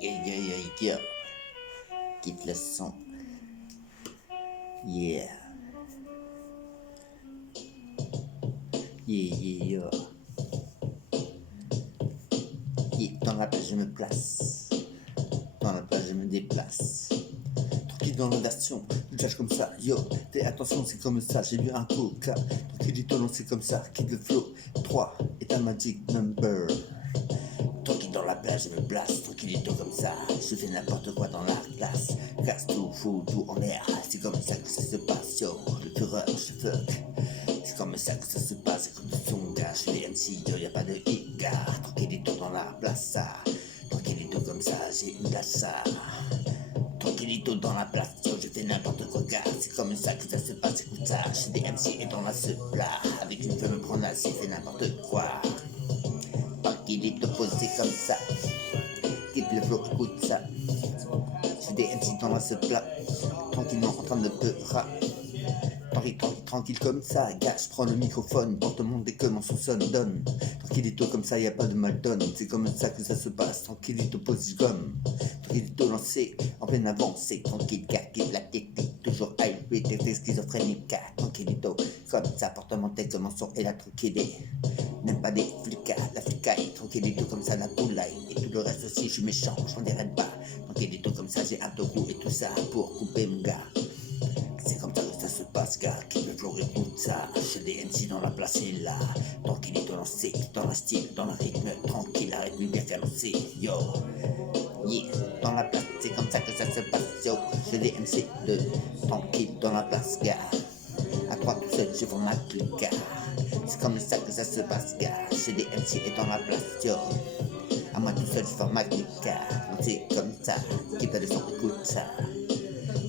Yeah. Quitte le son. Yeah. Yeah. Yeah. Dans la plage, je me place. Dans la plage, je me déplace. Tranquille dans la version, je lâche comme ça. Yo, fais attention, c'est comme ça. J'ai vu un coca. Tranquillito, non, c'est comme ça. Quitte le flow. 3 est un magic number. Tranquille dans la plage, je me place, tranquillito comme ça. Je fais n'importe quoi dans la classe. Casse tout, fou, tout en l'air. C'est comme ça que ça se passe, yo. Le fureur, je fuck. C'est comme ça que ça se passe, écoute le son, gars. Je suis MC, yo, y'a pas de hic, tranquillito dans la place, tranquillito comme ça, j'ai une lassa. Tranquillito dans la place, yo, je fais n'importe quoi, gars. C'est comme ça que ça se passe, écoute ça. Je suis des MC et dans la plat. Avec une femme me prendre la c'est n'importe quoi. Tranquillito posé comme ça. Quitte le flow, écoute ça. J'ai des MC dans la plat. Tranquillement en train de peurer. Tranquille comme ça, gars, je prends le microphone pour te montrer comment son son donne. Tranquillito comme ça, y a pas de mal donne. C'est comme ça que ça se passe. Tranquillito pose gomme. Tranquillito lancé, en pleine avancée. Tranquille, gars, quitte la technique. Toujours high, t'es schizophrénique. Tranquillito, comme ça, porte mon tête comme un son et la tranquillité. N'aime pas des flicas, la flicaille. Tranquillito comme ça, la poulaille. Et tout le reste aussi, je suis méchant, j'en dirai pas. Tranquillito comme ça, j'ai un toku et tout ça pour couper mon gars. C'est comme ça que ça se passe, gars, qui me flow écoute ça. J'ai des MC dans la place et là. Tranquillito lancé, dans la style, dans le rythme, tranquille, la rythme bien lancé. Yo, yeah, dans la place, c'est comme ça que ça se passe, yo. J'ai des MC de tranquille dans la place, gars. À 3 tout seul, je forme ma clique, gars. C'est comme ça que ça se passe, gars. J'ai des MC et dans la place, yo. À moi tout seul, je forme ma clique, gars. C'est comme ça, qui va le son, écoute ça.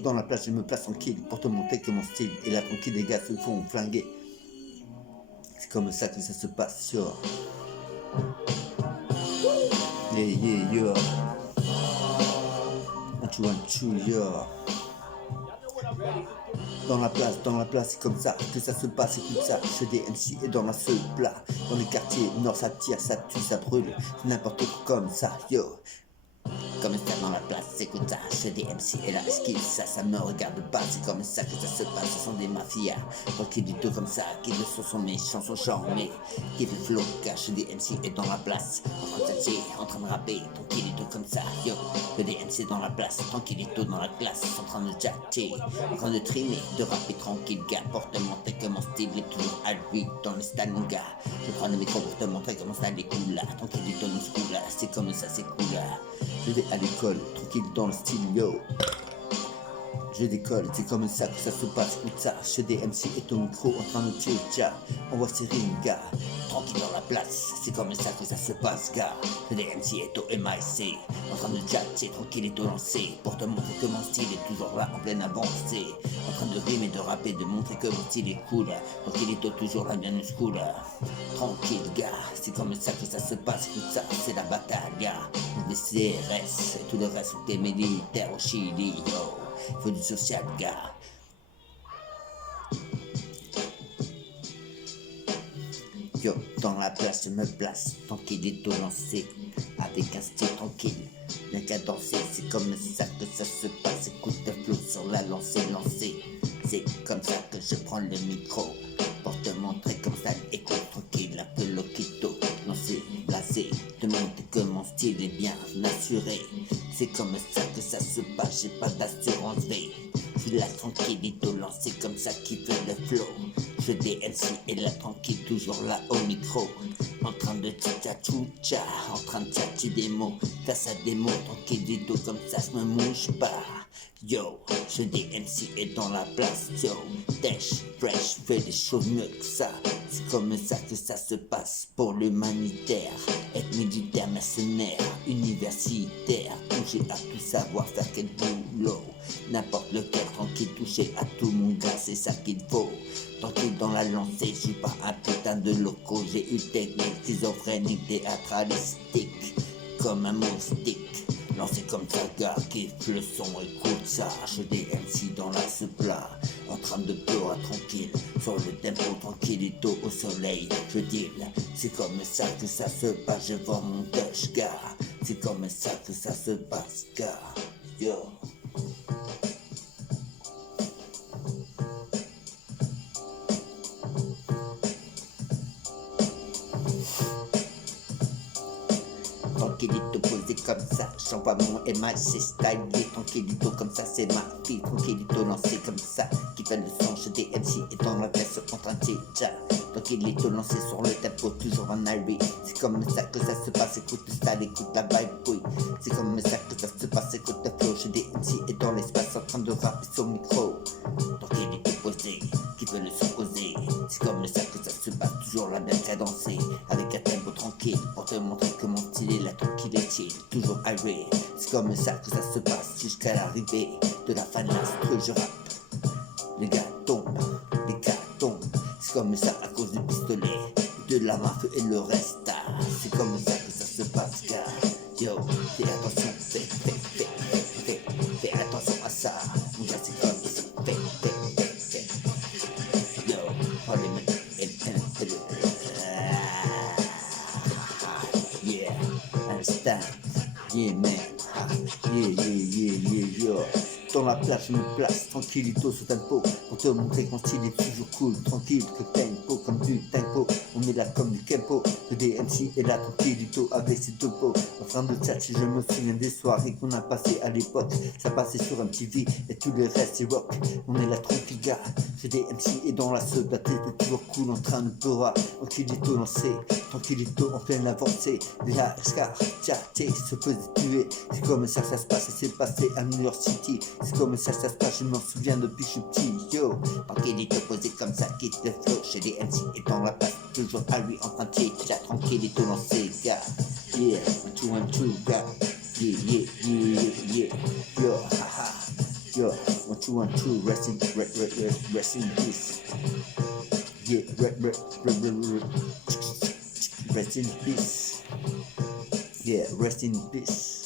Dans la plage, je me place tranquille pour te montrer que mon style est là tranquille, les gars se font flinguer. C'est comme ça que ça se passe, yo. Yeah. 1, 2, yo. Dans la place, c'est comme ça que ça se passe, écoute ça. Je des MC et dans la seule plat. Dans les quartiers nord, ça tire, ça tue, ça brûle. C'est n'importe quoi comme ça, yo. Comme ça dans la place, écoute ça, j'ai des MC et la skill, ça me regarde pas, c'est comme ça que ça se passe, ce sont des mafias. Tranquillito comme ça, qui le son sont méchants, sont charmés, qui le flow, cache des MC et dans la place, en train de tâcher, en train de rapper, tranquillito comme ça, yo, j'ai des MC dans la place, tranquillito dans la classe, en train de tâcher, en train de trimer, de rapper tranquille, gars, pour te montrer que mon style est toujours à lui dans le stade, mon gars. Je prends le micro pour te montrer comment ça est cool là, tranquillito dans ce coup là, c'est comme ça, c'est cool là. Je vais à l'école, tranquille dans le style, yo. Je décolle, c'est comme ça que ça se passe, écoute ça. Je des MC et ton micro en train de tirer, tiens. On voit ces rimes, gars. Tranquille dans la place, c'est comme ça que ça se passe, gars. Je des MC et ton MIC en train de tchatcher, tranquille et tout lancer. Pour te montrer que mon style est toujours là, en pleine avancée. En train de rimer, de rapper, de montrer que mon style est cool. Tranquille et toujours la minuscule. Tranquille, gars, c'est comme ça que ça se passe, écoute ça, c'est la bataille, gars. Les CRS, et tout le reste sont des militaires au Chili, yo. Faut du social, gars. Yo, dans la place, je me place, tranquille et tout lancé, avec un style tranquille, bien qu'à danser, c'est comme ça que ça se passe, écoute le flow sur la lancée, c'est comme ça que je prends le micro, pour te montrer comme ça, écoute tranquille, un peu loquito, lancé, blasé, te montrer que mon style est bien assuré, c'est comme ça que ça se passe, j'ai pas d'assurance V. Je la tranquillito lancé comme ça qui fait le flow. Je des MC et la tranquille toujours là au micro. En train de tcha-tcha-tcha, en train de tchatcher des mots. Face à des mots tranquillito comme ça je me mouche pas. Yo, je des MC et dans la place, yo. Dash, fresh, fais des choses mieux que ça. C'est comme ça que ça se passe pour l'humanitaire. Être militaire, mercenaire, universitaire. Toucher à tout savoir, faire quel boulot. N'importe lequel, tranquille, toucher à tout mon gars, c'est ça qu'il faut. Tranquille dans la lancée, je suis pas un putain de loco. J'ai une technique schizophrénique, théâtralistique, comme un moustique. lancé comme ça, gars, kiffe le son, écoute ça. Je des MC dans la plat, en train de pleurer tranquille, sur le tempo tranquillito au soleil. Je deal, c'est comme ça que ça se passe, je vends mon touch, gars. C'est comme ça que ça se passe, gars. Yo. Tranquillito posé comme ça, j'envoie mon MH, c'est stylé. Tranquillito comme ça, c'est ma fille. Tranquillito lancé comme ça, qui fait le son chez des MC et dans la pièce en train de déjà. Tranquillito lancé sur le tempo, toujours en highway. C'est comme ça que ça se passe, écoute le style, écoute la vibe, oui. C'est comme ça que ça se passe, écoute le flow chez des MC et dans l'espace en train de rapper sur le micro. Tranquillito posé, qui fait le son osé. C'est comme ça que ça se passe, toujours la même cadencée. Avec un tempo tranquille, pour te montrer que mon style est là, tranquillité, toujours highway. C'est comme ça que ça se passe, jusqu'à l'arrivée de la fin de l'instru, je rappe. Les gars tombent, c'est comme ça à cause du pistolet, de la main, feu et le reste. C'est comme ça que ça se passe, gars. Yo, fais attention, fais attention à ça. Mon gars, c'est comme ça, fais. Yo, on les met, yeah, understand, yeah man, yeah, yo. Dans la plage, je me place, tranquillito sous tempo, pour te montrer que mon style est toujours cool, tranquille, que tempo, comme du tempo, on est là comme du tempo, le DMC est là, tranquillito, avec ses topos, en train de tchatcher, je me souviens des soirées qu'on a passées à l'époque, ça passait sur MTV, et tous les restes c'est rock, on est là tranquille gars, j'ai des MC et dans la seule, la tête est toujours cool, en train de pleurer, tranquillito lancé, tranquillito en pleine avancée, la scar, tchaté, se faisait tuer, c'est comme ça que ça se passe, et c'est passé à New York City. C'est comme ça que ça se passe, je m'en souviens depuis que je suis petit, yo. Tranquillito posé comme ça, quitte le flow chez les MC et dans la place, toujours à lui en train de chat, tranquillito lancé, gars. Yeah, 1, 2, 1, 2, gars. Yeah, yo, haha. Yo, 1, 2, 1, 2, rest in peace. Yeah, rest in peace. Yeah, rest in peace.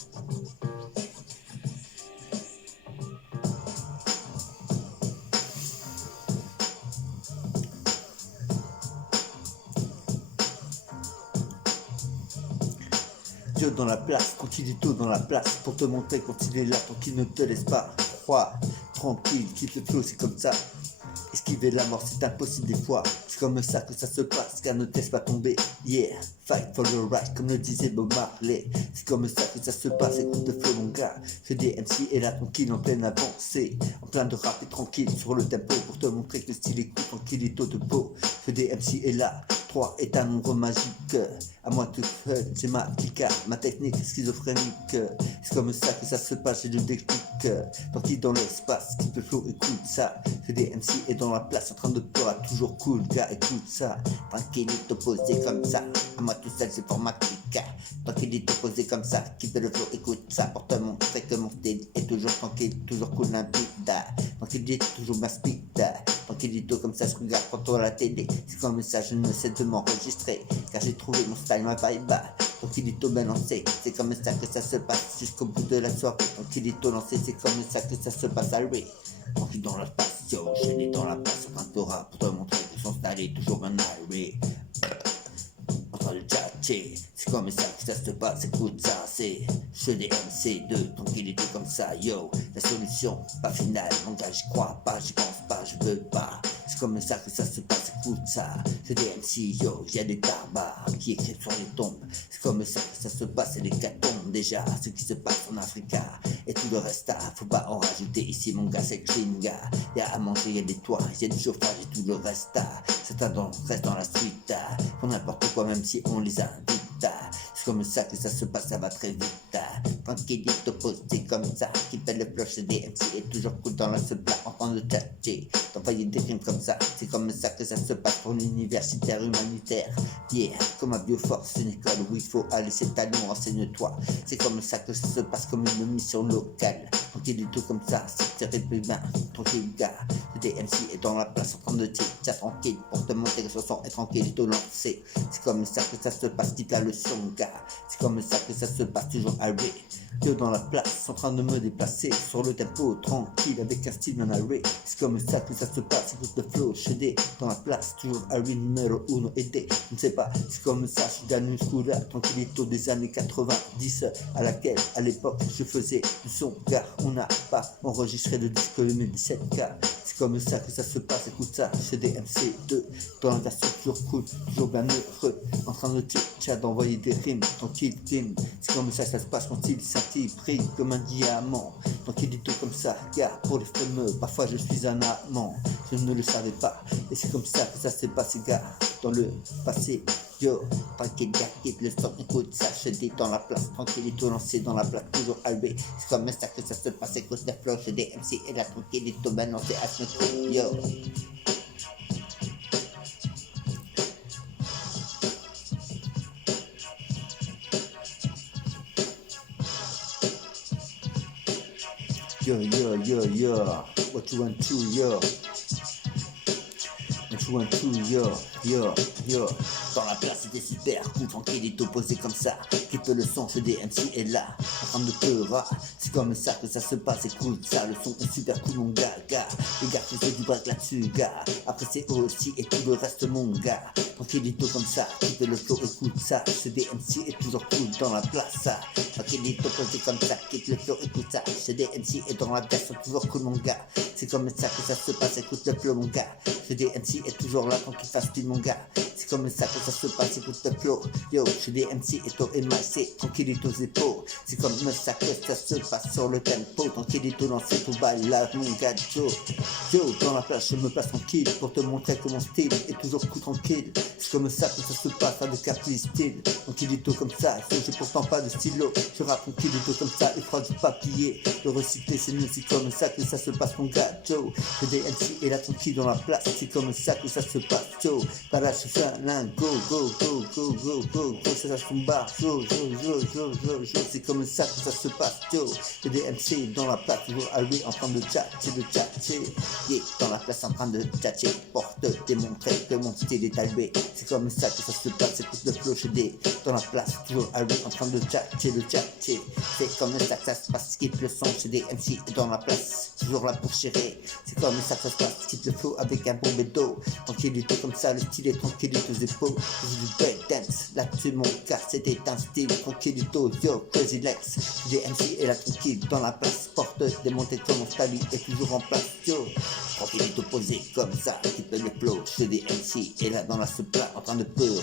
Dieu dans la place, tranquillito dans la place, pour te montrer quand il est là, pour qu'il ne te laisse pas froid, tranquille, quitte le flow, c'est comme ça. Esquiver la mort, c'est impossible des fois. C'est comme ça que ça se passe, car ne te laisse pas tomber. Yeah, fight for the right, comme le disait Bob Marley. C'est comme ça que ça se passe, écoute le flow mon gars. Fais des MC et là tranquille, en pleine avancée, en plein de rap et tranquille sur le tempo, pour te montrer que le style écoute tranquillito de peau. Fais des MC et là, 3 est un nombre magique. À moi tout seul, c'est ma clica, ma technique schizophrénique. C'est comme ça que ça se passe, j'ai le déclic. Tranquille dans l'espace, qui peut flow, écoute ça. Fais des MC et dans la place, en train de pleurer, toujours cool, gars, écoute ça. Tranquillito posé comme ça, à moi tout seul, c'est pour ma clica. Tranquillito posé comme ça, qui fait le flow, écoute ça. Pour te montrer que mon style est toujours tranquille, toujours cool, limpide. Tranquillito, toujours ma speed. Tranquillito comme ça, je regarde pour toi la télé. C'est comme ça, je ne sais de m'enregistrer, car j'ai trouvé mon style, ma vibe. Tranquillito bien lancé, c'est comme ça que ça se passe jusqu'au bout de la soirée. Tranquillito lancé, c'est comme ça que ça se passe à lui. Tranquille dans la place, yo, je l'ai dans la place, en train de rap, pour te montrer que son style est toujours un highway. En train de tchatcher, c'est comme ça que ça se passe, écoute ça, c'est chez les MC2, tranquillité comme ça, yo. La solution, pas finale, mon gars, j'y crois pas, j'y pense pas, je veux pas. C'est comme ça que ça se passe, écoute ça. C'est des MC, yo, y'a des barbares qui écrivent sur les tombes. C'est comme ça que ça se passe, et les tombent déjà. Ce qui se passe en Africa et tout le reste, faut pas en rajouter. Ici, mon gars, c'est clean, gars. Y'a à manger, y'a des toits, y'a du chauffage et tout le reste. Certains restent dans la street, font n'importe quoi, même si on les invite. C'est comme ça que ça se passe, ça va très vite. Tranquillito posé comme ça, qui fait le flow chez des MC est toujours cool dans la seule plat en train de tchatcher. T'envoyer des rimes comme ça, c'est comme ça que ça se passe pour l'universitaire humanitaire. Yeah, comme à Bioforce, une école où il faut aller ses talons, renseigne-toi. C'est comme ça que ça se passe comme une mission locale. Tranquillito comme ça, c'est terrible bien, tranquille gars. Le DMC est dans la place en train de tchatcher tranquille pour te montrer que ce son est tranquillito lancé. C'est comme ça que ça se passe, quitte la leçon. le son, gars. C'est comme ça que ça se passe, toujours arrêt. Yo dans la place, en train de me déplacer sur le tempo, tranquille, avec un style bien arrêt. C'est comme ça que ça se passe, écoute le flow, chédé. Dans la place, toujours arrêt, numéro 1 aidé. Je ne sais pas, c'est comme ça, je suis dans une school, tranquillito des années 90, à laquelle, à l'époque, je faisais du son, car on n'a pas enregistré de disque 2017K. C'est comme ça que ça se passe, écoute ça, chez des MC2, dans la version toujours cool, toujours bien heureux, en train de chat d'envoyer des rimes, tranquille, team. C'est comme ça que ça se passe quand il s'active, brille comme un diamant, tranquillito comme ça, gars, pour les fameux, parfois je suis un amant, je ne le savais pas, et c'est comme ça que ça s'est passé, gars, dans le passé. Yo, tranquille, gars, quitte le son, écoute ça, je dis dans la place, tranquillito lancé dans la place, toujours alvé. C'est comme ça que ça se passe, écoute la flow, je dis MC et la tranquillito balancé à ce coup, yo. Yo, yo, yo, yo, what you want to, yo. What you want to, yo, yo, yo. Dans la place c'était super cool, tranquille est opposé comme ça. Quitte le son, je des MC est là, en train de pleurer. C'est comme ça que ça se passe, écoute ça, le son est super cool mon gars, gars. Les gars faisaient du break là-dessus, gars. Après c'est aussi et tout le reste mon gars. Tranquillito comme ça, quitte le flow, écoute ça. Je des MC est toujours cool dans la place, ça. Tranquillito posé comme ça, quitte le flow, écoute ça. Je des MC est dans la place, sont toujours cool mon gars. C'est comme ça que ça se passe, écoute le flow mon gars. Je des MC est toujours là, tant qu'il fasse pile mon gars. C'est comme ça que ça se passe, écoute le flow. Yo, chez des MC et toi et c'est tranquillito épaules. C'est comme ça que ça se passe sur le tempo. Tranquillito lancé tout bail mon gars. Yo, dans la place, je me place tranquille pour te montrer que mon style est toujours cool tranquille. C'est comme ça que ça se passe avec un petit style. Tranquillito comme ça, j'ai pourtant pas de stylo. Je rappe tranquillito comme ça, et fera du papier. Le recycler c'est mieux, c'est comme ça que ça se passe mon gars. Yo, j'ai des MC et là tranquille dans la place. C'est comme ça que ça se passe. Yo, par là je fais un go, go, go, go, go, go, go, ça se barre. Yo, c'est comme ça que ça se passe. Yo, j'ai des MC dans la place, toujours alloué en train de tchatcher. Yeah, dans la place en train de tchatcher, pour te démontrer que mon style est alloué. C'est comme ça que ça se passe, écoute le flow chez des dans la place, toujours alloué en train de tchatcher. C'est comme ça que ça se passe, quitte le son chez des MC dans la place, toujours là pour chérir. C'est comme ça que ça se passe, quitte le flow avec un bon bédo. Tranquillito comme ça, le style est tranquillito aux épaules. Je du breakdance, là-dessus mon cas, c'était un style tranquillito, yo, crazy legs. Des MC et la tranquille dans la place, porte démontée comme mon style est toujours en place, yo. Tranquillito posé comme ça, quitte le flow chez des MC et là dans la supply en train de pleurer.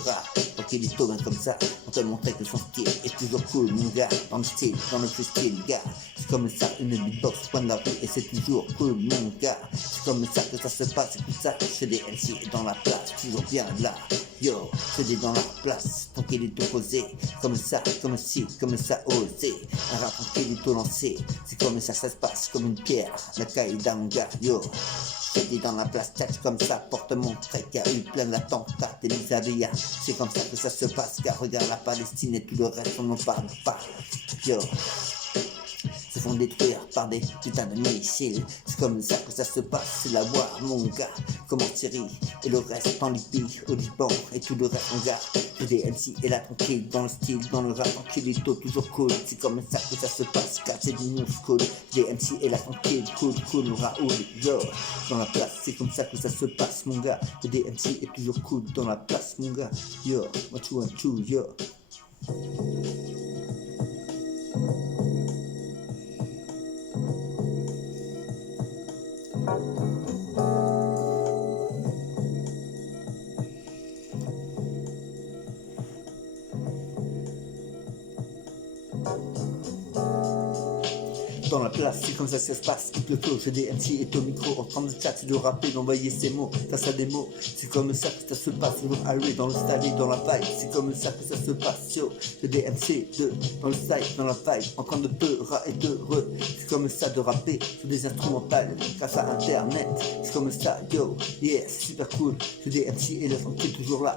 Tranquillito bien comme ça, on te montrer que son style est toujours cool, mon gars. Dans le style, dans le freestyle, gars. C'est comme ça, une beatbox, point de la rue et c'est toujours cool, mon gars. C'est comme ça que ça se passe, écoute ça, chez des MC et dans la place, toujours bien là. Yo, je dis dans la place, tranquillito posé, comme ça, comme si, comme ça osé. Un rap tranquillito lancé, c'est comme ça se passe, comme une pierre, la caille d'un gars, yo. Je dis dans la place, tchatch comme ça, pour te montrer qu'il y a eu plein d'attentats et misérias. C'est comme ça que ça se passe, car regarde la Palestine et tout le reste, on n'en parle pas. Yo. Se font détruire par des putains de missiles. C'est comme ça que ça se passe, c'est la war, mon gars. Comme en Syrie et le reste en Libye, au Liban et tout le reste, mon gars. J'ai des MC et la tranquille dans le style, dans le rap tranquillito, toujours cool. C'est comme ça que ça se passe, car c'est du new school. J'ai des MC et la tranquille, cool, Raoul, yo. Dans la place, c'est comme ça que ça se passe, mon gars. J'ai des MC et toujours cool dans la place, mon gars. Yo, what you want to, yo. Dans la place, c'est comme ça que ça se passe. Tout le flow, j'ai des MC et ton micro en train de chat, de rapper, d'envoyer ses mots face à des mots. C'est comme ça que ça se passe. Arrivé dans le style, dans la vibe. C'est comme ça que ça se passe. Yo, j'ai des MC dans le style, dans la vibe, en train de pleurer et de c'est comme ça de rapper sur des instrumentales grâce à internet. C'est comme ça, yo, yeah, c'est super cool. J'ai des MC et la tranquille toujours là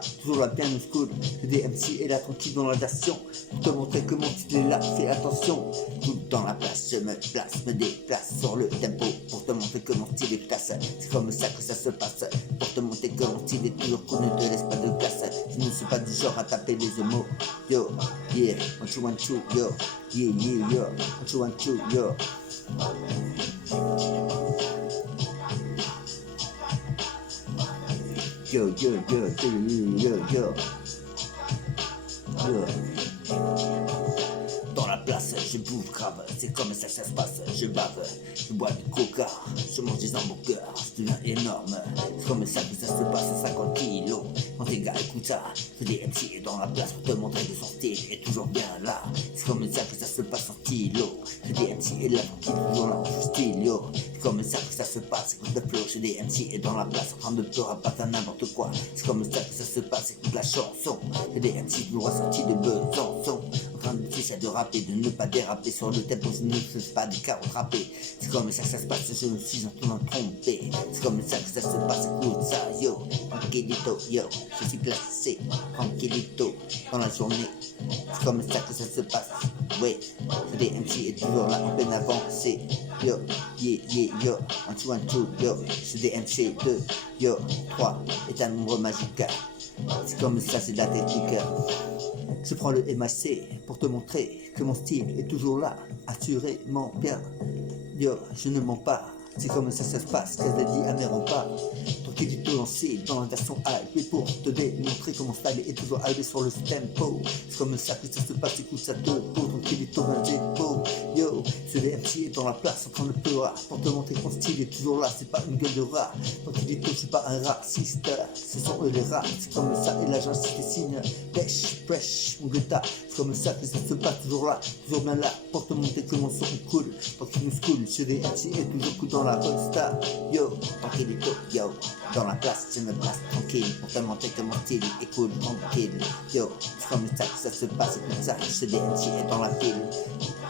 bien au school. J'ai des MC et la tranquille dans la version pour te montrer que mon style est là. Fais attention, tout dans la place, je me place, me déplace sur le tempo pour te montrer que mon style est classe. C'est comme ça que ça se passe, pour te montrer que mon style est toujours cool, ne te laisse pas de place. Je ne suis pas du genre à taper les mots. Yo, yeah, one two, yo, yeah, yeah, yo, one two, yo. Yo, yo, yo, yo, yo, yo. Yo. Dans la place, je bouffe grave, c'est comme ça que ça se passe, je bave, je bois du coca, je mange des hamburgers, je deviens énorme, c'est comme ça que ça se passe, 50 kilos, quand tes gars écoutent ça, je des MC dans la place pour te montrer que son style est toujours bien là, c'est comme ça que ça se passe en stylo, je des MC est là, tranquille, toujours là, en stylo, c'est comme ça que ça se passe, écoute le flow, je des MC est dans la place, en train de pleurer, pas faire n'importe quoi, c'est comme ça que ça se passe, écoute la chanson, je des MC toujours ressortis de Besançon, en train de j'essaie de rapper, de ne pas déraper sur le tempo, je ne fais pas des carottes râpées. C'est comme ça que ça se passe, je me suis en train de tromper. C'est comme ça que ça se passe, écoute ça, yo. Tranquillito, yo, je suis placé, tranquillito, dans la journée. C'est comme ça que ça se passe, ouais. C'est des MC est toujours là, en peine avancée. Yo, yeah, yeah, yo, one, two, yo. C'est des MC 2, yo, 3 est un nombre magique. C'est comme ça, c'est de la technique. Je prends le MHC pour te montrer que mon style est toujours là, assurément bien. Yo, je ne mens pas, c'est comme ça que ça se passe, qu'elle a dit à mes remparts. Tranquillito lancé dans la version hype pour te démontrer comment style est toujours hype sur le tempo. C'est comme ça que ça se passe, écoute ça te peau, tranquillito dans le dépôt. Yo, ce MC est dans la place en train de pleurer pour te montrer que mon style est toujours là, c'est pas une gueule de rat. Tranquillito, je suis pas un raciste, ce sont eux les rats. C'est comme ça et l'agence fait signe, pêche, prêche, mon guetta. C'est comme ça que ça se passe toujours là, toujours bien là pour te montrer que mon son est cool. Tant qu'il nous school, chez des MC est toujours cool dans la rockstar. Yo, tranquillito, yo, dans la place, je me place tranquille pour te montrer que mon style est cool, tranquille. Yo, c'est comme ça que ça se passe, écoute ça, chez des MC est dans la pile.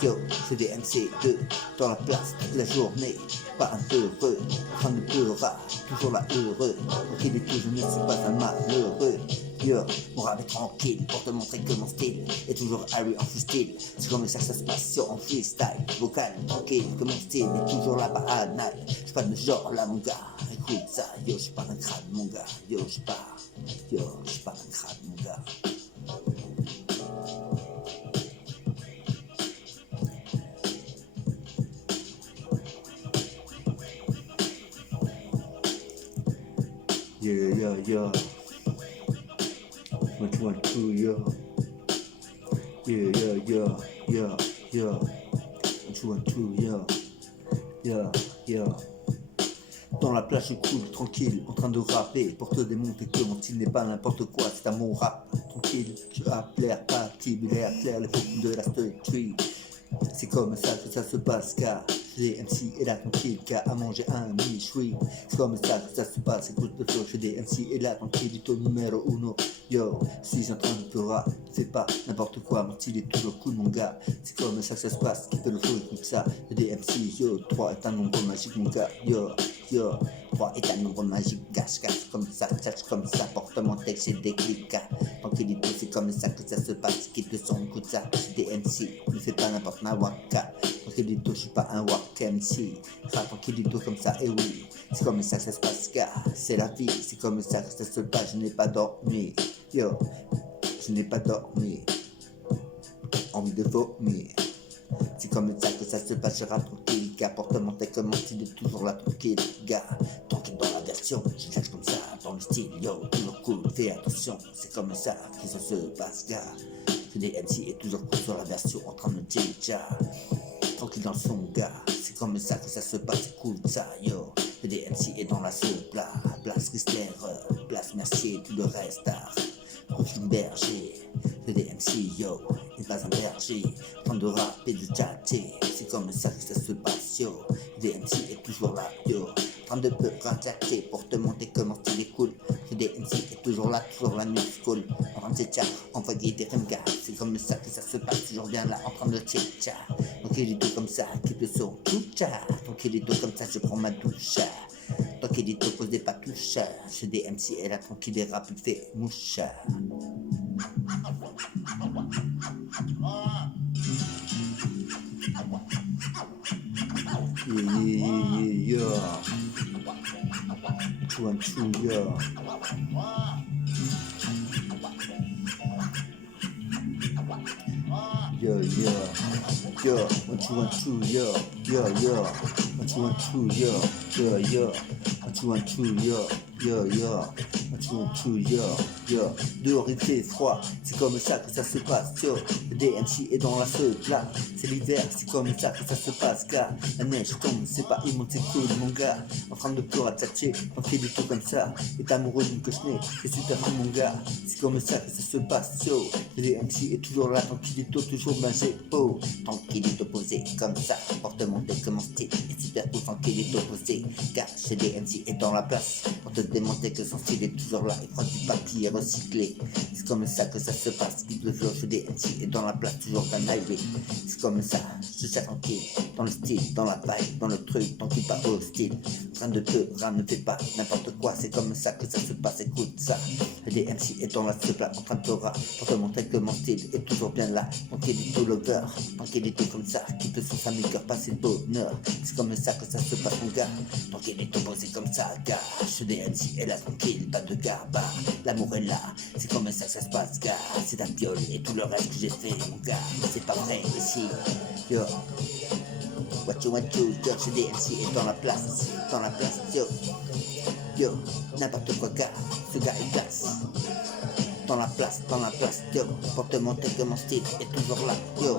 Yo, chez des MC 2, dans la place toute la journée, pas un peu heureux, en train de pleurer, toujours là heureux. Tranquillito, je ne suis pas un malheureux. Yo, mon rap est tranquille pour te montrer que mon style est toujours Harry en freestyle. C'est comme ça que ça se passe sur en freestyle. Vocal, tranquille, que mon style est toujours là, pas anal. J'suis pas de genre là, mon gars. Écoute ça, yo, j'suis pas un crâne, mon gars. Yo, j'suis pas un crâne, mon gars. Yeah, yeah, yeah. One, two, yeah. Yeah, yeah, yeah, yeah, yeah. One, two, yeah. Yeah, yeah. Dans la plage, je coule tranquille, en train de rapper pour te démontrer que mon style n'est pas n'importe quoi, c'est à mon rap. Tranquille, je rappe l'air patibulaire, clair, les faux de la street. C'est comme ça que ça se passe, car j'ai MC et là tranquille, car à manger un michoui. C'est comme ça que ça se passe, écoute le flow, j'ai des MC et là tranquillito numéro uno. Yo, je suis en train de pleurer, c'est pas n'importe quoi, mon style est toujours cool, mon gars. C'est comme ça que ça se passe, qui peut le flow, écoute ça. J'ai des MC, yo, 3 est un nombre magique, mon gars. Yo, yo, 3 est un nombre magique, cache, comme ça, porte mon texte, j'ai des clics. Tranquillito, c'est comme ça que ça se passe, quitte le son, écoute ça. J'ai des MC, ne fais pas n'importe quoi. Waka, tranquillito, je suis pas un wak MC. Rap tranquillito comme ça, et oui, c'est comme ça que ça se passe, car c'est la vie, c'est comme ça que ça se passe. Je n'ai pas dormi, yo, je n'ai pas dormi, envie de vomir. C'est comme ça que ça se passe, je rappe tranquille, car pour te montrer que mon style est toujours là, tranquille, gars. Tranquille dans la version, je cherche comme ça, dans le style, yo, toujours cool, fais attention, c'est comme ça que ça se passe, gars. Les MC est toujours cool sur la version en train de déjà. Tranquille dans le son, gars, c'est comme ça que ça se passe, écoute ça, yo. Les MC est dans la soupe, place Chrysler, place Mercier, tout le reste, profil berger. Le DMC, yo, n'est pas un berger, en train de rapper, de chatter, c'est comme ça que ça se passe, yo. Le DMC est toujours là, yo, en train de peu rattaquer pour te montrer comment style est cool. Le DMC est toujours là, toujours la new school, en train de tchatcha, envoyer des regards, c'est comme ça que ça se passe, toujours bien là, en train de tchatcha. Donc il est tout comme ça, qui peut son toucha, donc il est tout comme ça, je prends ma douche. Tant qu'il est opposé pas touche, je DMC est là tranquille et rapide fait mouche. yeah. Two and two, yeah. Yeah, yeah. Yeah, 1, 2, 1, 2, yeah, yeah, yeah. 1, 2, 1, 2, yeah, yeah, yeah. 1, 2, 1, 2, yeah, yeah, yeah. 1, 2, 1, 2, yeah, yeah. Dehors il fait froid, c'est comme ça que ça se passe, yo. Le DMC est dans la seule là. C'est l'hiver, c'est comme ça que ça se passe, car la neige tombe, c'est pas immonde, c'est cool, mon gars. En train de pleurer à tchatcher, tranquille du tout comme ça. Est amoureux d'une cochenée, c'est super cool, mon gars. C'est comme ça que ça se passe, yo. Le DMC est toujours là, tranquillito, toujours ben j'ai beau. Tranquillito posé, comme ça, comportement de mon style. Et super cool, tranquillito posé, car chez DMC est dans la place. Pour te démontrer que son style est toujours là, il prend du papier recyclé. C'est comme ça que ça se passe, qui le flow chez DMC est dans la place, toujours d'un highway. C'est comme ça, je cherche tranquille, dans le style, dans la vibe, dans le truc, tranquille pas hostile. Rien de peu, rien ne fait pas, n'importe quoi, c'est comme ça que ça se passe, écoute ça. Le DMC est dans la plat, en train de te rap, pour te montrer que mon style est toujours bien là. Tranquillito lover, tranquillito comme ça, qui peut sur sa cœur passer le bonheur. C'est comme ça que ça se passe, mon gars. Tranquillito posé comme ça, gars. Ce DMC est là tranquille, pas de garba. L'amour est là, c'est comme ça que ça se passe, gars. C'est ta viole et tout le reste que j'ai fait, mon gars. C'est pas vrai ici, yo. What you want to, yo, ce DMC est dans la place, yo. Yo, n'importe quoi, gars, ce gars est glace. Dans la place, yo, pour te montrer que mon style est toujours là, yo.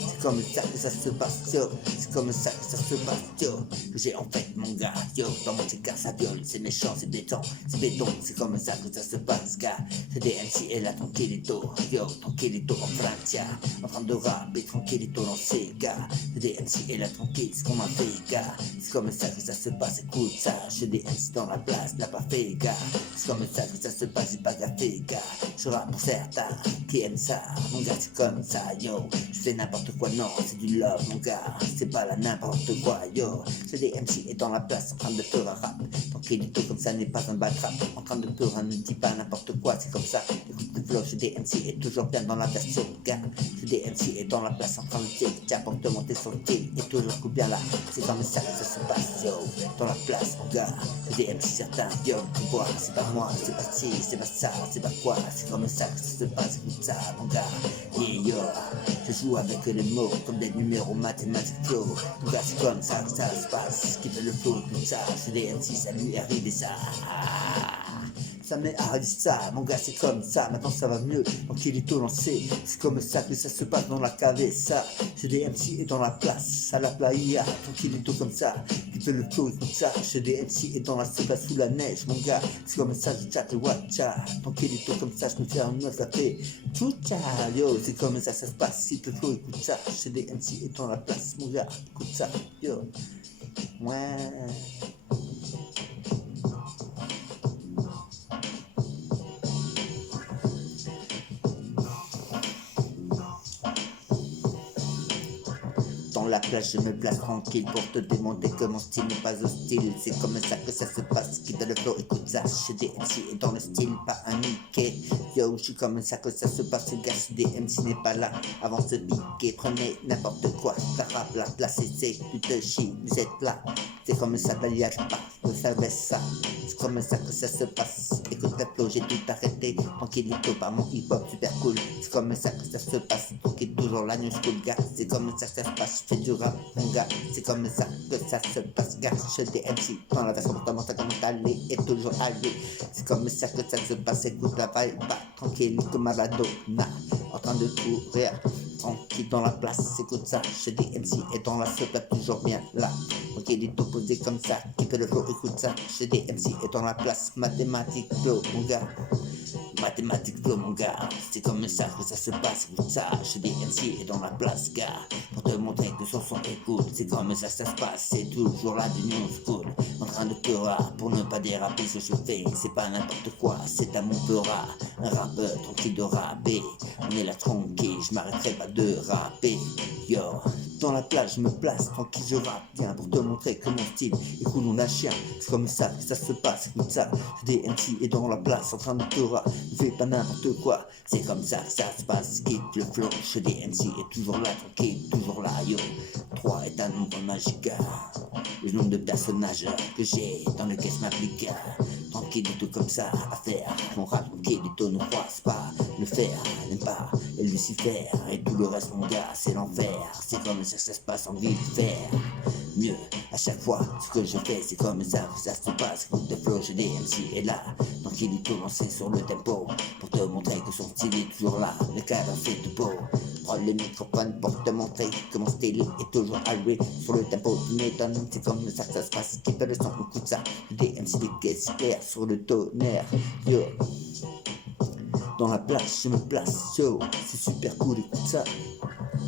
C'est comme ça que ça se passe, yo. C'est comme ça que ça se passe, yo. Que j'ai en fait, mon gars, yo. Dans mon car ça viole, c'est méchant, c'est béton. C'est comme ça que ça se passe, gars. C'est DMC et là, tranquillito, yo. Tranquillito en Francia. En train de rapper, tranquillito dans ces gars. C'est DMC et là, tranquille, c'est comme un fait, gars. C'est comme ça que ça se passe, écoute ça. Je DMC dans la place, n'a pas fait, gars. C'est comme ça que ça se passe, j'ai pas gaffé, gars. Je rappe pour certains qui aiment ça, mon gars, c'est comme ça, yo. Je fais n'importe quoi, non, c'est du love, mon gars. C'est pas là n'importe quoi, yo. C'est des MC est dans la place, en train de faire un rap. Tranquillito comme ça n'est pas un batrap. En train de pleurer, ne dis pas n'importe quoi, c'est comme ça. Écoute le flow, chez DMC est toujours bien dans la version, gars. Chez DMC est dans la place, en train de dire, tiens, pour te monter son style, est toujours coup bien là. C'est comme ça que ça se passe, yo. Dans la place, mon gars. Chez DMC certains, yo, tu vois, c'est pas moi, c'est pas ci, c'est pas ça, c'est pas quoi. C'est comme ça que ça se passe, écoute ça, mon gars. Yeah, yo. Je joue avec les mots, comme des numéros mathématiques flow. Mon gars, c'est comme ça que ça se passe. Qui fait le flow, écoute ça. Chez DMC, ça lui est arrivé ça. Ça m'est arrivé ça, mon gars, c'est comme ça, maintenant ça va mieux, tranquillito lancé, c'est comme ça que ça se passe dans la cabeza. Chez DMC est dans la place, à la playa, tranquillito comme ça, qui fait le flow, écoute ça. Chez DMC est dans la sopa sous la neige, mon gars, c'est comme ça, je chatte le watcha, tranquillito comme ça, je me fais un neuf, ça fait tchoucha, yo, c'est comme ça, ça se passe, si le flow, écoute ça. Chez DMC est dans la place, mon gars, écoute ça, yo, ouais. Dans la place, je me place tranquille pour te démontrer que mon style n'est pas hostile. C'est comme ça que ça se passe, qui donne le flow, écoute ça. Chez DMC et dans le style, pas un Mickey. Yo, je suis comme ça que ça se passe, gars. Chez DMC n'est pas là avant de se piquer. Prenez n'importe quoi, ça rappe la place et c'est tu te chies, vous êtes là. C'est comme ça, il y a pas, vous savez ça. C'est comme ça que ça se passe. Écoute le flow, j'ai tout arrêté. Tranquillito, par mon hip-hop super cool. C'est comme ça que ça se passe. Tranquille, toujours la new school, gars. C'est comme ça que ça se passe. Je fais du rap, mon gars. C'est comme ça que ça se passe, gars. Je des MC dans la version mentale et toujours allé. C'est comme ça que ça se passe. Écoute la vibe, bah, tranquille comme Maradona. En train de courir, tranquille dans la place. Écoute ça, chez des MC et dans la sopa toujours bien là. Ok, il est opposé comme ça, qui fait le flow, écoute ça. Chez des MC et dans la place, mathématiques flow, mon gars. Mathématiques flow, mon gars. C'est comme ça que ça se passe, écoute ça. Chez des MC et dans la place, gars. Pour te montrer que son son écoute, c'est comme ça que ça se passe. C'est toujours là du new school. En train de pleurer pour ne pas déraper ce que je fais. C'est pas n'importe quoi, c'est à mon pleura. Un rappeur tranquille de rapper. On est là tranquille, je m'arrêterai pas de rapper. Yo. Dans la plage, je me place, tranquille, je rappe bien pour te montrer que mon style est cool, on a chien. C'est comme ça que ça se passe, écoute ça. Des MC est dans la place, en train de te rap, ne fais pas n'importe quoi. C'est comme ça que ça se passe, quitte le flow. Chez des MC est toujours là, tranquille, toujours là, yo. 3 est un nombre magique. Le nombre de personnages que j'ai dans le caisse m'applique. Tranquille, tout comme ça à faire. Mon rap tranquille, ne croise pas. Le fer, n'aime pas. Et Lucifer et tout le reste, mon gars, c'est l'enfer. C'est comme ça que ça se passe en ville faire. Mieux, à chaque fois, ce que je fais, c'est comme ça que ça se passe. Écoute le flow, j'ai des MC est là. Donc il est tout lancé sur le tempo. Pour te montrer que son style est toujours là. Le cadre fait de beau. Prends le microphone pour te montrer que mon style est toujours alloué sur le tempo. Tu m'étonnes, c'est comme ça que ça se passe. Qui fait le son, écoute ça. Des MC des caisses claires sur le tonnerre. Yo. Dans la place, je me place, yo, c'est super cool, écoute ça.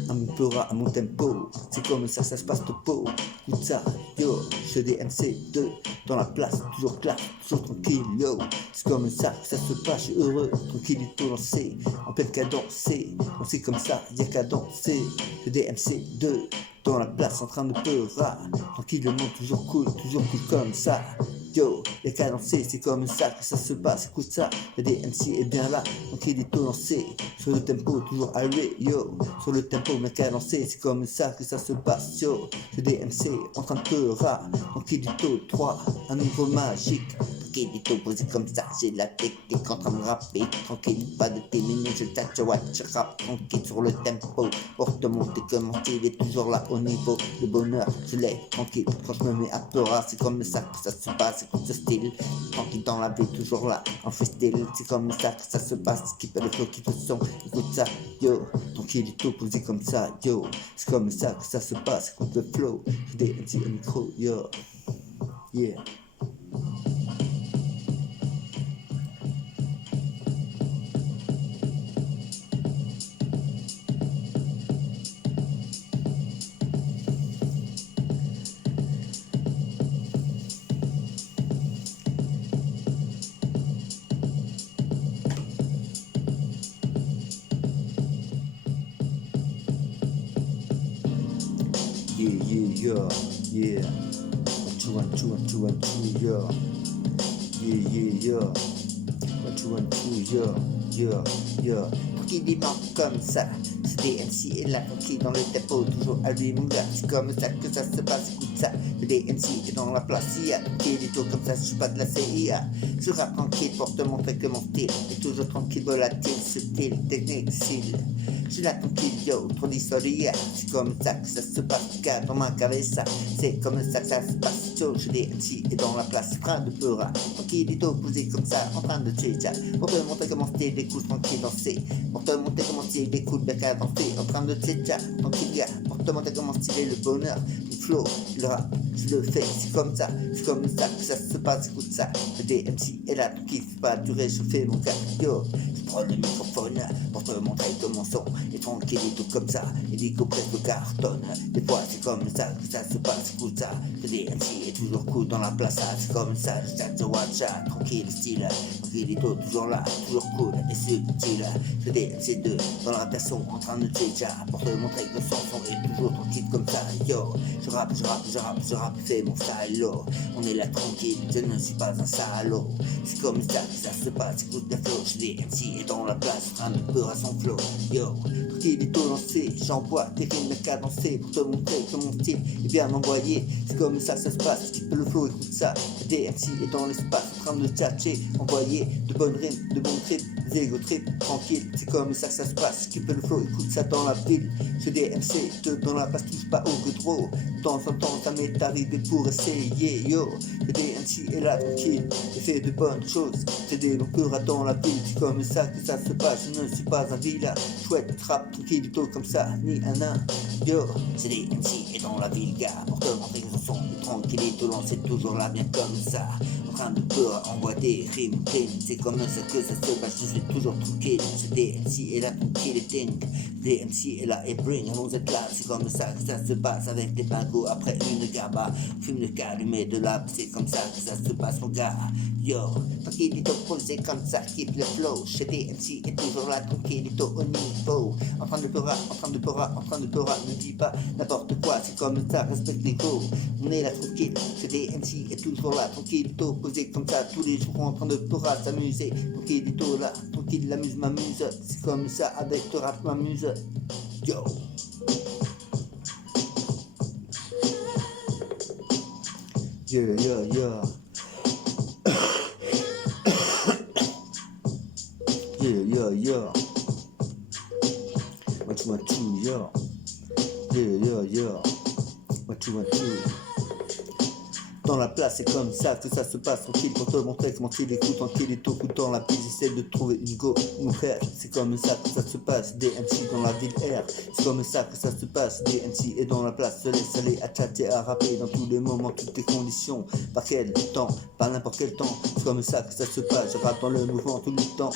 Un peu à mon tempo, c'est comme ça que ça se passe de peau. Écoute ça, yo, je des MC2 dans la place, toujours classe, toujours tranquille, yo. C'est comme ça que ça se passe, je suis heureux, tranquille et tout lancé, en pleine cadencée. On sait comme ça, y'a qu'à danser. Je des MC2 dans la place en train de peurer, tranquillement, toujours cool comme ça. Yo, les cadencés, c'est comme ça que ça se passe, écoute ça, y'a des MC est bien là, donc il est tout lancé, sur le tempo, toujours alloué, yo, sur le tempo, mais cadencé, c'est comme ça que ça se passe, yo, y'a des MC en train de pleurer, donc il est tout 3, un niveau magique, donc il est tout posé comme ça, j'ai la technique en train de rapper, tranquille, pas de témoigner, je tâche, je rappe, tranquille sur le tempo, pour te montrer que mon style est toujours là au niveau, le bonheur, je l'ai, tranquille, quand je me mets à pleurer, c'est comme ça que ça se passe. Écoute ce style, tranquille dans la vie, toujours là, en freestyle, c'est comme ça que ça se passe, skip le flow, qui le son, écoute ça, yo, tranquille et tout posé comme ça, yo, c'est comme ça que ça se passe, écoute le flow, j'ai des MC au micro, yo, yeah. Yeah, yeah, 1, 2, 1, 2, 1, 2, yeah, yeah, 1, 2, 1, 2, yeah, tranquillement comme ça, c'est des MC et là tranquille dans le tempo, toujours à lui mon gars, c'est comme ça que ça se passe, écoute ça, c'est des MC et dans la place, yeah, tranquille et tout comme ça, je suis pas de la CIA, je rappe tranquille pour te montrer que mon style est toujours tranquille, volatile, subtil, technique, style. Je la tranquille, yo, trop d'histoire, c'est comme ça que ça se passe, car dans ma cabeza, c'est comme ça que ça se passe, yo, je l'ai MC et dans la place, train de pleurer, tranquille et opposé comme ça, en train de tchétcha, pour te montrer comment style écoute, tranquille danser, pour te montrer comment style écoute, bien qu'à danser, en train de tchétcha, tranquille gars, pour te montrer comment style est le bonheur, le flow, le rap, je le fais, c'est comme ça que ça se passe, écoute ça, le DMC est là, tranquille, c'est pas du réchauffer mon gars, yo, je prends le microphone, pour te montrer comment son et tranquille et tout comme ça, et dit qu'au presque cartonne. Des fois c'est comme ça que ça se passe, écoute ça. Le DMC est toujours cool dans la place, c'est comme ça, je watcha, tranquille style, tranquille et tout, toujours là, toujours cool et subtil. Le DMC2 dans la version en train de tchétcha, pour te montrer que son est toujours tranquille comme ça, yo. Je rappe, fais mon style, yo. On est là tranquille, je ne suis pas un salaud. C'est comme ça que ça se passe, écoute la flow, je DMC est dans la place, en train de peur à son flow, yo. Tranquille et tout lancé, j'envoie des rimes cadencées pour te montrer que mon style est bien envoyé. C'est comme ça que ça se passe, skip le flow, écoute ça. DMC est dans l'espace, en train de tchatcher, envoyer de bonnes rimes, de bons trips, des ego trips, tranquille. C'est comme ça que ça se passe, skip le flow, écoute ça dans la ville. Je DMC, te dans la place, touche pas au trop. De temps en temps, ça m'est arrivé pour essayer, yo. Le DMC est là tranquille, et fait de bonnes choses. C'est des longs cœurs dans la ville, c'est comme ça que ça se passe. Je ne suis pas un villa, chouette, trap, tranquille, du tout comme ça, ni un nain. Yo, c'est des MC et dans la ville, gars, pour te montrer que son son est tranquille et tout lancé toujours là, bien comme ça. En train de peur, envoie des rimes, c'est comme ça que ça se passe, je suis toujours tranquille. C'est des MC et là tranquille et dingue. Des MC et là et bring, vous êtes là, c'est comme ça que ça se passe avec des pingos après une gaba. Fume le calumet de l'âme, c'est comme ça que ça se passe, mon gars. Yo, tranquille et tout posé comme ça, quitte le flow. Chez des MC et toujours là tranquille et tout au niveau. en train de pleurer, en train de pleurer, en train de pleurer. Ne dis pas n'importe quoi, c'est comme ça, respecte les cours. On est là tranquille, c'est des MC et toujours là, tranquille, tôt posé comme ça, tous les jours en train de pleurer, s'amuser. Tranquille, il est tôt là, tranquille, l'amuse m'amuse, c'est comme ça, avec le rap m'amuse. Yo! Yo, yo, yo. Yo, yo, yo. What you want to, yo? Yo, yo, yo. What you want to? Dans la place, c'est comme ça que ça se passe, tranquille, pour te montrer comment il écoute, tranquille, et tout coutant la piste, j'essaie de trouver une go, mon frère, c'est comme ça que ça se passe, des MC dans la ville R, c'est comme ça que ça se passe, des MC et dans la place, se laisse aller à chatter, à rapper, dans tous les moments, toutes les conditions, par quel temps, par n'importe quel temps, c'est comme ça que ça se passe, je rappe dans le mouvement tout le temps,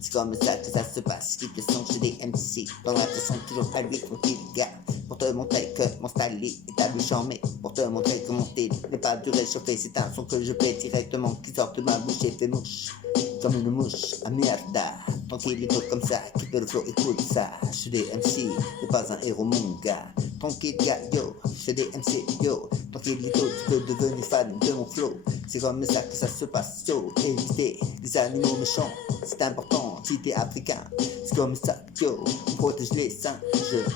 c'est comme ça que ça se passe, quitte le son chez des MC, dans la façon toujours à lui, tranquille, gars, pour te montrer que mon style est à lui charmer, pour te montrer que mon style n'est pas dur réchauffé, c'est un son que je fais directement qui sort de ma bouche et fait mouche, comme une mouche à mierda, tranquille et tout comme ça, qui fait le flow, écoute ça, je suis des MC, n'est pas un héros mon gars, tranquille gars, yo, je suis des MC, yo, tranquille et tout, tu peux devenir fan de mon flow, c'est comme ça que ça se passe, yo, éviter les animaux méchants, c'est important, si t'es africain, c'est comme ça, yo, on protège les singes,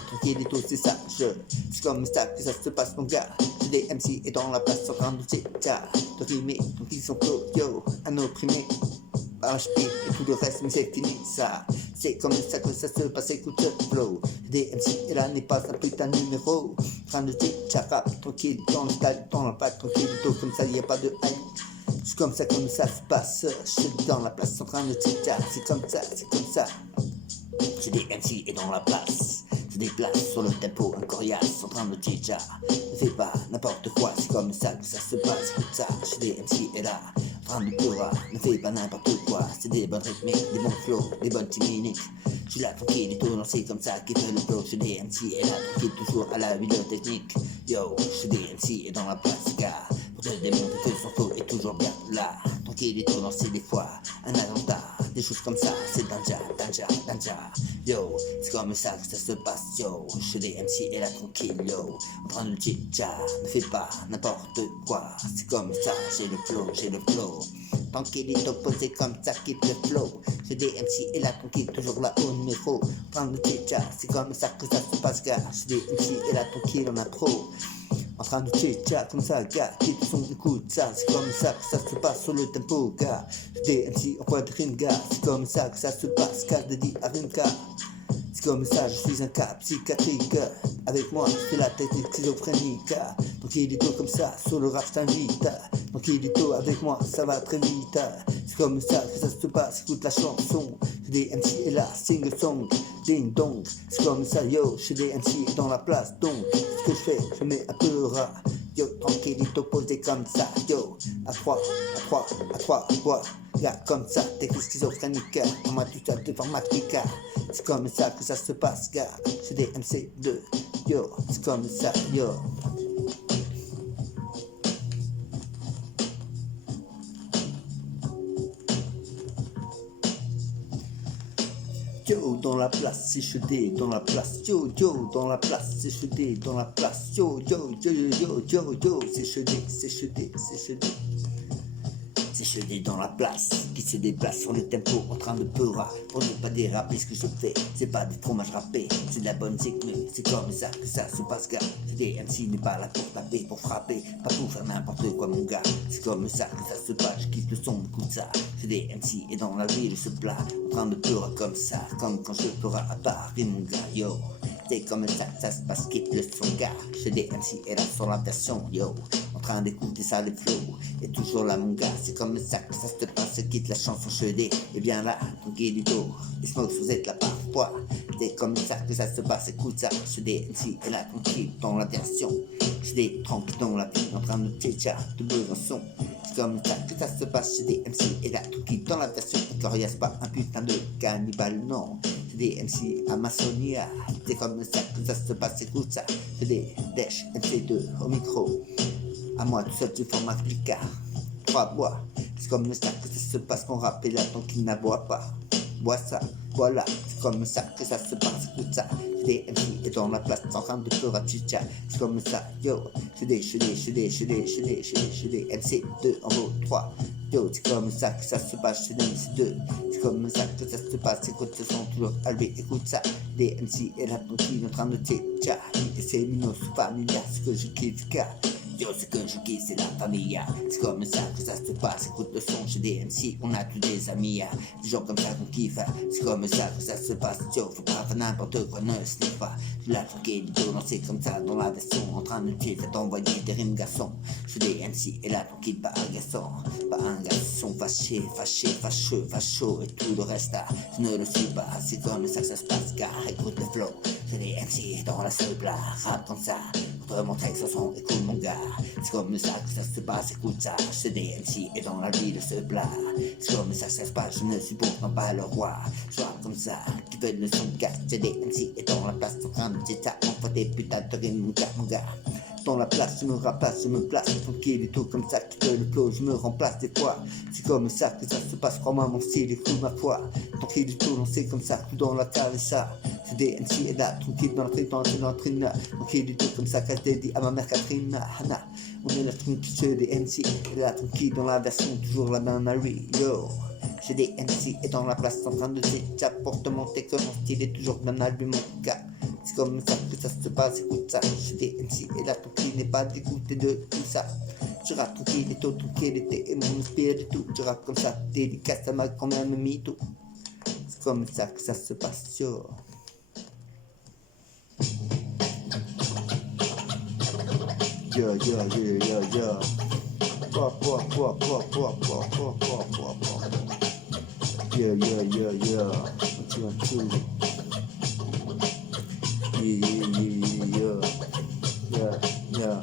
tranquille et tout, c'est ça, c'est comme ça que ça se passe mon gars, j'ai des MC et dans la place en train de tcha, de rimer, donc ils sont flow, yo, un opprimé, HP et tout le reste, mais c'est fini ça, c'est comme ça que ça se passe, écoute ce flow, des MC et là n'est pas un putain de numéro, en train de tcha, rap, tranquille, dans le stade, dans la place, tranquille, tout comme ça, y a pas de hype. C'est comme ça se passe, je suis dans la place en train de tcha, c'est comme ça, j'ai des MC et dans la place, je déplace sur le tempo un coriace en train de tcha, ne fais pas n'importe quoi, c'est comme ça que ça se passe, écoute ça, j'ai des MC et là, en train de pleurer, ne fais pas n'importe quoi, c'est des bonnes rythmiques, des bons flows, des bonnes timiniques, je suis là tranquille et tout, non c'est comme ça qui fait le flow, j'ai des MC et là, tranquille toujours à la vidéo technique, yo, j'ai des MC et dans la place, gars, pour te démontrer que son flow est toujours bien là, tranquille et tout, non c'est des fois un attentat, des choses comme ça, c'est danger, yo, c'est comme ça que ça se passe, yo, je suis des MC et là tranquille, yo, en train de tcha, ne fais pas n'importe quoi, c'est comme ça, j'ai le flow, tranquille et posé comme ça, quitte le flow, j'ai des MC et là tranquille, toujours là au numéro, en train de tcha, c'est comme ça que ça se passe, gars, j'ai des MC et là tranquille, on a pro, en train de tcha comme ça, gars, qui te sont écoute ça, c'est comme ça que ça se passe sur le tempo, gars, des MC en point de rime, gars, c'est comme ça que ça se passe, cas de dit à Rimka, c'est comme ça, je suis un cas psychiatrique, avec moi, je fais la technique schizophrénique, donc il est tôt comme ça, sur le rap je t'invite, donc il est tôt avec moi, ça va très vite, c'est comme ça que ça se passe, écoute la chanson, j'ai des MC et là, sing song, ding dong, c'est comme ça, yo, j'ai des MC dans la place, donc, ce que je fais, je mets un peu rat, yo, tranquillito posé comme ça, yo, à trois, gars, comme ça, t'es schizophrénique, on m'a tout ça de informatique, c'est comme ça que ça se passe, gars, c'est des MC2, yo, c'est comme ça, yo. Yo, dans la place, c'est chaudé, dans la place, yo, dans la place, c'est chaudé, dans la place, yo, c'est chaudé. C'est chaudé dans la place, qui se déplace sur le tempo en train de pleurer, pour ne pas déraper ce que je fais, c'est pas des fromages râpés, c'est de la bonne rythme, c'est comme ça que ça se passe, gars, des MC n'est pas là pour taper, pour frapper, pas pour faire n'importe quoi mon gars, c'est comme ça que ça se passe, je kiffe le son, écoute ça, c'est des MC et dans la ville se plat, en train de pleurer comme ça, comme quand je pleurais à Paris mon gars, yo. C'est comme ça que ça se passe, quitte le son, gars, j'ai des MC et là sur la version, yo, en train d'écouter ça, les flows, et toujours là mon gars, c'est comme ça que ça se passe, quitte la chanson chaudée, et bien là, tranquillito, les smokes vous êtes là parfois, c'est comme ça que ça se passe, écoute ça, j'ai des MC et là tranquille dans la version, j'ai des tranquilles dans la vie, en train de tcha, de Besançon, c'est comme ça que ça se passe, j'ai des MC et là tranquille dans la version, coriace pas un putain de cannibale, non, j'ai des MC Amazonia, c'est comme ça que ça se passe, écoute ça, j'ai des Dash MC2 au micro, à moi tout seul tu formes un plicard, 3 bois, c'est comme ça que ça se passe, qu'on rappelle là tant qu'il n'aboie pas. bois ça, voilà, c'est comme ça que ça se passe, écoute ça. C'est des MC et dans la place en train de peur à chicha, c'est comme ça, yo. C'est des MC 2 en vaut 3. Yo, c'est comme ça que ça se passe chez les MC 2. C'est comme ça que ça se passe, écoute, ce sont toujours arrivés, écoute ça. Des MC et la tontine en train de chicha. Et c'est mignon, c'est familial, ce que je kiffe, car yo, ce que je kiffe, c'est la famille. C'est comme ça que ça se passe, écoute le son chez des MC, on a tous des amis. Des gens comme ça qu'on kiffe, c'est comme ça que ça se passe. Yo, faut pas faire n'importe quoi, ne slip pas. Je la tranquillité, lancé comme ça dans la version, en train de chill, t'envoyer des rimes garçons. Chez des MC et la tranquille, pas agaçant. Pas un garçon fâché, fâcheux, facho et tout le reste. Je ne le suis pas, c'est comme ça que ça se passe, car écoute le flow. J'ai des MC dans la seule plat, rap comme ça. Pour te montrer que ce son est cool, mon gars. C'est comme ça que ça se passe, écoute ça. J'ai des MC et dans la ville se plat. C'est comme ça que ça se passe, je ne suis pourtant pas le roi. Je rappe comme ça, qui veut le son gars. J'ai des MC et dans la place, en train de dire ça. On fait des putains de rimes, mon gars. Dans la place, je me raplace, je me place tranquille et tout comme ça, qui fait le flow, je me remplace des fois. C'est comme ça que ça se passe, crois-moi, mon style est cool, ma foi. Tranquille et tout, lancé comme ça, tout dans la cale et ça. C'est des MC et là, tranquille dans la trina. Tranquille et tout comme ça, qu'elle dédie à ma mère Catherine. Hana. On est là tranquille, des MC et là, tranquille dans la version, toujours la même Harry, yo. J'ai des MC et dans la place en train de dire pour te montrer que mon style est toujours bien album, mon gars. C'est comme ça que ça se passe, écoute ça. J'ai des MC et là tranquille n'est pas dégoûté de tout ça. Je rappe tranquille et tout, tranquillité et mon esprit et tout. Je rappe comme ça, dédicace à ma quand même mis tout. C'est comme ça que ça se passe, yo. Yo. Yo. 1, 2. Yeah.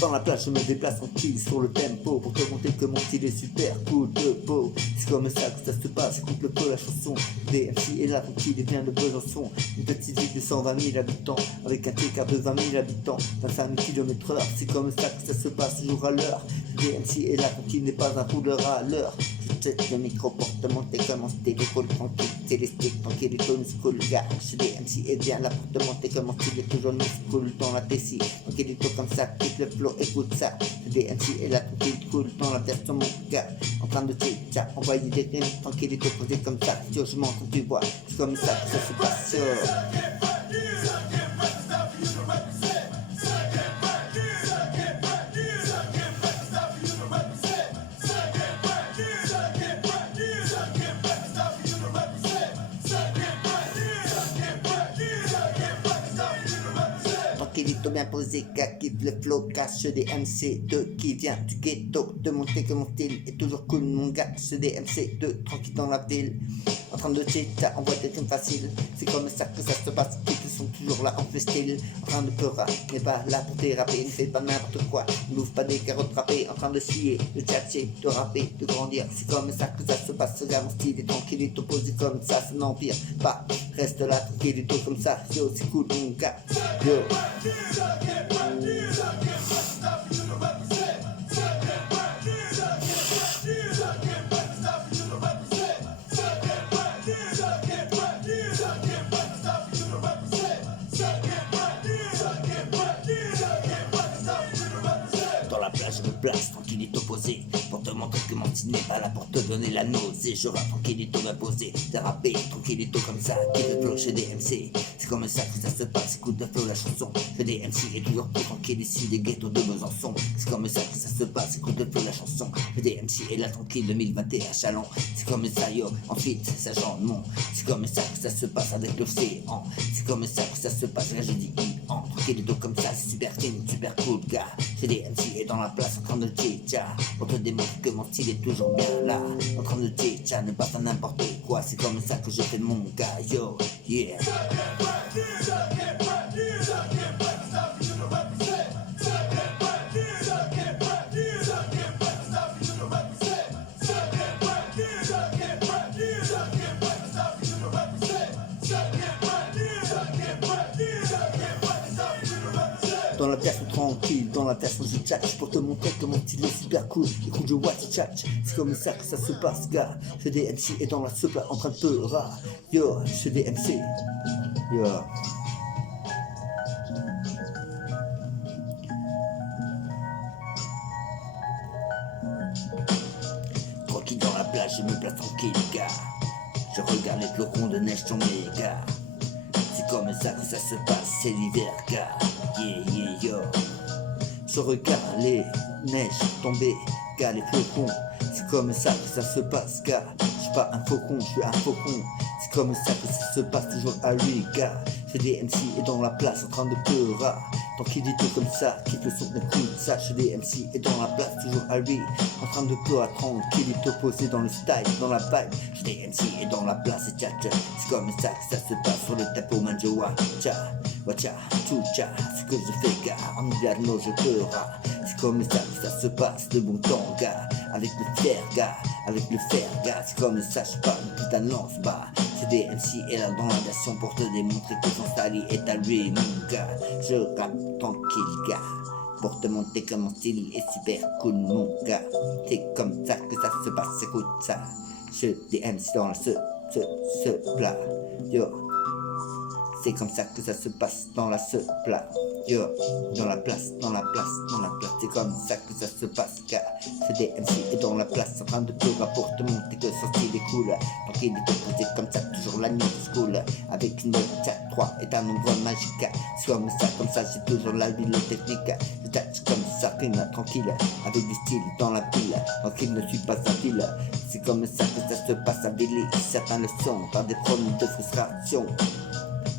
Dans la plage, je me déplace tranquille sur le tempo pour te montrer que mon style est super cool de beau. C'est comme ça que ça se passe, écoute le peu la chanson. DMC est là tranquille et vient de Besançon. Une petite ville de 120 000 habitants avec un TK de 20 000 habitants, 25 000 km/h. C'est comme ça que ça se passe jour à l'heure. DMC est là tranquille, n'est pas un rouleur à l'heure. Je check le micro pour te montrer comment style est cool, tranquille. C'est les sticks, tranquille, les tones cool, gars. Chez DMC est bien là pour te montrer comment style est toujours cool dans la TC. Tranquille, les comme ça, quitte le flow. Écoute ça, le DMC est là tranquille, cool dans la version mon gars. En train de tcha, envoyer des rimes, tranquille et tout posé comme ça. Yo, je m'entends, tu vois, c'est comme ça que ça se passe. Tranquillito bien posé, gars, kiffe le flow, cache des MC2 qui vient du ghetto, de montrer que mon style est toujours cool, mon gars, ce des MC2, tranquille dans la ville, en train de chita, envoie des rimes faciles, c'est comme ça que ça se passe, ils sont toujours là en freestyle, en train de pleurer, n'est pas là pour déraper, ne fais pas n'importe quoi, n'ouvre pas des carottes râpées, en train de chier, de tchatcher, de rapper, de grandir, c'est comme ça que ça se passe, regarde mon style est tranquille, est opposé comme ça, ça n'empire pas, reste là tranquille et tout comme ça, yo, c'est cool mon gars, yo. Dans la plage, je me place, tranquille et opposé. Pour te montrer que mon style n'est pas là pour te donner la nausée. Je rappe tranquille et tout m'imposer. Déraper, tranquille et tout comme ça. Qui le flow chez des MC. C'est comme ça que ça se passe, écoute le flow, la chanson. Chez des MC et toujours plus tranquille issu des ghettos de Besançon. C'est comme ça que ça se passe, écoute le flow, la chanson. Chez des MC et là tranquille 2021 Chalon. C'est comme ça, yo, ensuite, ça genre non. C'est comme ça que ça se passe avec l'océan. C'est comme ça que ça se passe, là je dis en. Tranquille et tout comme ça, c'est super clean, super cool, gars. Chez des MC et dans la place en train de tcha. Pour te démontrer que mon style est toujours bien là. En train de tcha, ne pas faire n'importe quoi. C'est comme ça que je fais mon gars, yo, yeah. Dans la version tranquille, dans la version je tchatche pour te montrer que mon style est super cool. Écoute, je watch tchatch, c'est comme ça que ça se passe, gars. Je des MC et dans la soupe en train de peurer. Yo, je des MC. Yo. Tranquille dans la plage, je me place tranquille, gars. Je regarde les flocons de neige tomber, gars. C'est comme ça que ça se passe, c'est l'hiver, gars. Yeah, yeah, yo. Je regarde les neiges tomber, gars, les flocons. C'est comme ça que ça se passe, gars. Je suis pas un faucon, je suis un faucon. C'est comme ça que ça se passe toujours à lui, gars. J'ai des MC et dans la place en train de pleurer. Tranquillité comme ça, quitte le son, écoute ça. J'ai des MC et dans la place toujours à lui. En train de pleurer, tranquillité posé dans le style, dans la vibe. J'ai des MC et dans la place et tcha-tcha. C'est comme ça que ça se passe sur le tapis manjo wacha. Wacha, tcha, ce que je fais, gars. En hiverno, je pleure. C'est comme ça que ça se passe, le bon temps, gars. Avec le fier, gars. Avec le fer, gars. C'est comme ça, je parle une putain de lance, bah. C'est des MC et là dans la version pour te démontrer que son style est à lui, mon gars. Je rappe tranquille, gars. Pour te montrer que mon style est super cool, mon gars. C'est comme ça que ça se passe, écoute ça. Je des MC dans la ce plat, yo. C'est comme ça que ça se passe dans la ce plat, yo. Dans la place, dans la place, dans la place. C'est comme ça que ça se passe, car c'est des MC et dans la place en train de pleurer pour te montrer que son style est cool. Donc il est opposé comme ça, toujours la new school. Avec une note 4, 3 est un nombre magique. C'est comme ça, j'ai toujours la ville technique. Je tâche comme ça, prime tranquille. Avec du style dans la pile, donc il ne suit pas sa ville. C'est comme ça que ça se passe à Billy. Certains le sont par des problèmes de frustration.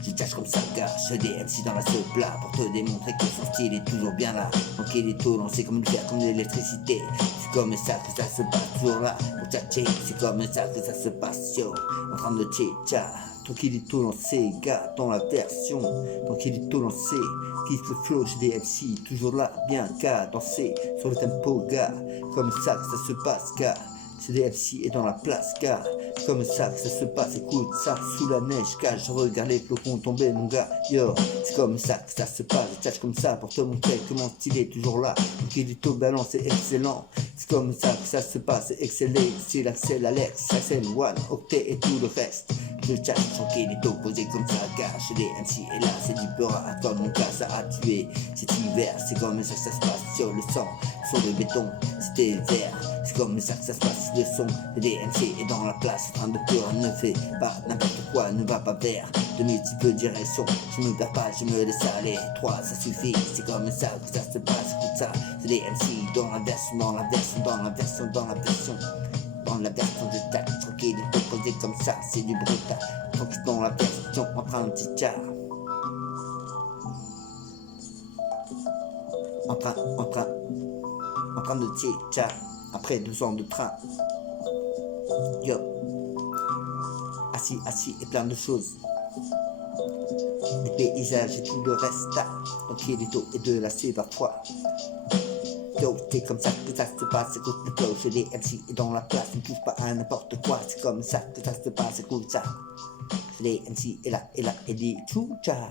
Je tâche comme ça, gars, je des MC dans la soupe là pour te démontrer que son style est toujours bien là. Donc il est tôt lancé comme le fer, comme l'électricité. C'est comme ça que ça se passe toujours là pour tchatcher. C'est comme ça que ça se passe, yo. En train de tchatcha. Donc il est tôt lancé, gars, dans la version. Donc il est tôt lancé. Kiffe le flow, j'ai des MC toujours là, bien qu'à danser sur le tempo, gars. Comme ça que ça se passe, gars. C'est des MC et dans la place, car comme ça que ça se passe, écoute ça, sous la neige, car je regarde les flocons tomber, mon gars, yo. C'est comme ça que ça se passe, je tâche comme ça pour te montrer que mon style est toujours là. Donc il est au ballon, c'est excellent. C'est comme ça que ça se passe, c'est excellent. C'est l'Axel, Alex, Axel, One, Octet et tout le reste. Je tâche tranquille, il est opposé comme ça, car chez les MC et là, c'est du peur à toi, mon gars, ça a tué. Cet hiver, c'est comme ça que ça se passe sur le sang, sur le béton, c'était vert. C'est comme ça que ça se passe, le son de DMC est dans la place, en train de pleurer, ne fais pas n'importe quoi, ne va pas vers de multiples directions. Je me perds pas, je me laisse aller, 3 ça suffit, c'est comme ça que ça se passe, écoute ça, c'est DMC dans la version, dans la version, dans la version, dans la version. Dans la version de tâche, tranquille, il est posé comme ça, c'est du brutal. Tranquille dans la version, en train de tchitchar. En train de tchitchar. Après 2 ans de train, yo, assis et plein de choses, des paysages et tout le reste, donc il est tôt et de la suite parfois. Yo, c'est comme ça que ça se passe, écoute le flow, j'ai des MC et dans la place, ne touche pas à n'importe quoi, c'est comme ça que ça se passe, écoute ça. J'ai des MC et là, et des tchou-tcha.